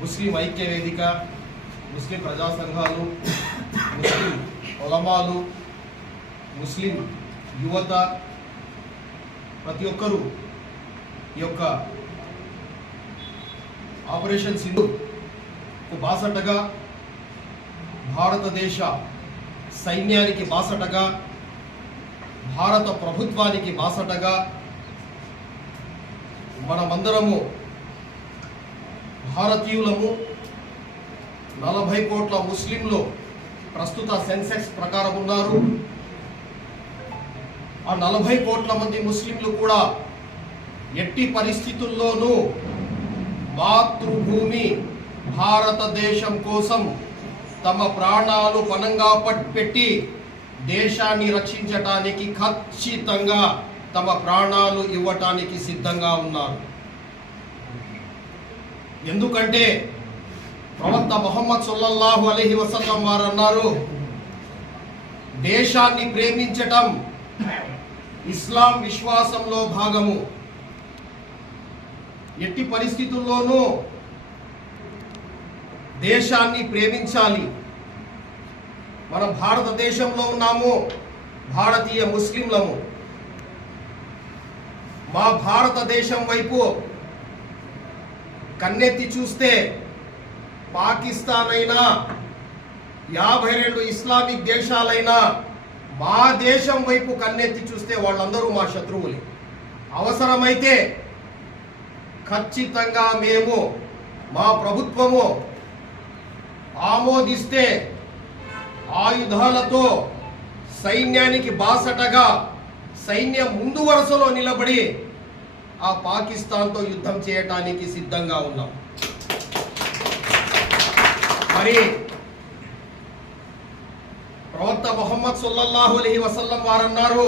ముస్లిం ఐక్య వేదిక ముస్లిం ప్రజా సంఘాలు ముస్లిం ఒలమాలు ముస్లిం యువత ప్రతి ఒక్కరూ ఈ యొక్క ఆపరేషన్ సింధు బాసటగా భారతదేశ సైన్యానికి బాసటగా భారత ప్రభుత్వానికి బాసటగా మనమందరము భారతీయులము నలభై కోట్ల ముస్లింలు ప్రస్తుత సెన్సెక్స్ ప్రకారం ఉన్నారు. ఆ నలభై కోట్ల మంది ముస్లింలు కూడా ఎట్టి పరిస్థితుల్లోనూ మాతృభూమి భారతదేశం కోసం తమ ప్రాణాలు పనంగా పెట్టి దేశాన్ని రక్షించటానికి ఖచ్చితంగా తమ ప్రాణాలు ఇవ్వటానికి సిద్ధంగా ఉన్నారు. ఎందుకంటే ప్రవక్త మొహమ్మద్ సుల్లల్లాహు అలైహి వసల్లం వారు అన్నారు దేశాన్ని ప్రేమించటం ఇస్లాం విశ్వాసంలో భాగము. ఎట్టి పరిస్థితుల్లోనూ దేశాన్ని ప్రేమించాలి. మనం భారతదేశంలో ఉన్నాము భారతీయ ముస్లింలము. మా భారతదేశం వైపు కన్నెత్తి చూస్తే పాకిస్తాన్ అయినా యాభై రెండు ఇస్లామిక్ దేశాలైనా మా దేశం వైపు కన్నెత్తి చూస్తే వాళ్ళందరూ మా శత్రువులే. అవసరమైతే ఖచ్చితంగా మేము మా ప్రభుత్వము ఆమోదిస్తే ఆయుధాలతో సైన్యానికి బాసటగా సైన్యం ముందు వరుసలో నిలబడి ఆ పాకిస్తాన్తో యుద్ధం చేయటానికి సిద్ధంగా ఉన్నాం. మరి ప్రవక్త మొహమ్మద్ సుల్లల్లాహు అలైహి వసల్లం వారన్నారు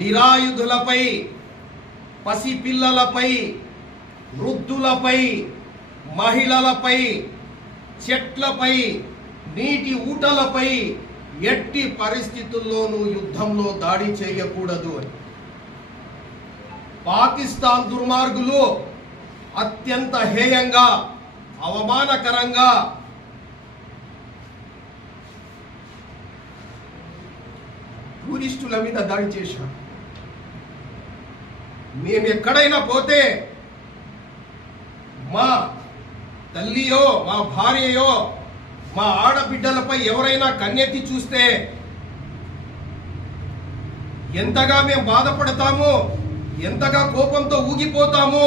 నిరాయుధులపై పసిపిల్లలపై వృద్ధులపై మహిళలపై చెట్లపై నీటి ఊటలపై ఎట్టి పరిస్థితుల్లోనూ యుద్ధంలో దాడి చేయకూడదు అని. పాకిస్తాన్ దుర్మార్గులు అత్యంత హేయంగా అవమానకరంగా టూరిస్టుల మీద దాడి చేశారు. మేము ఎక్కడైనా పోతే మా తల్లియో మా భార్యయో మా ఆడబిడ్డలపై ఎవరైనా కన్నెత్తి చూస్తే ఎంతగా మేము బాధపడతామో ఎంతగా కోపంతో ఊగిపోతామో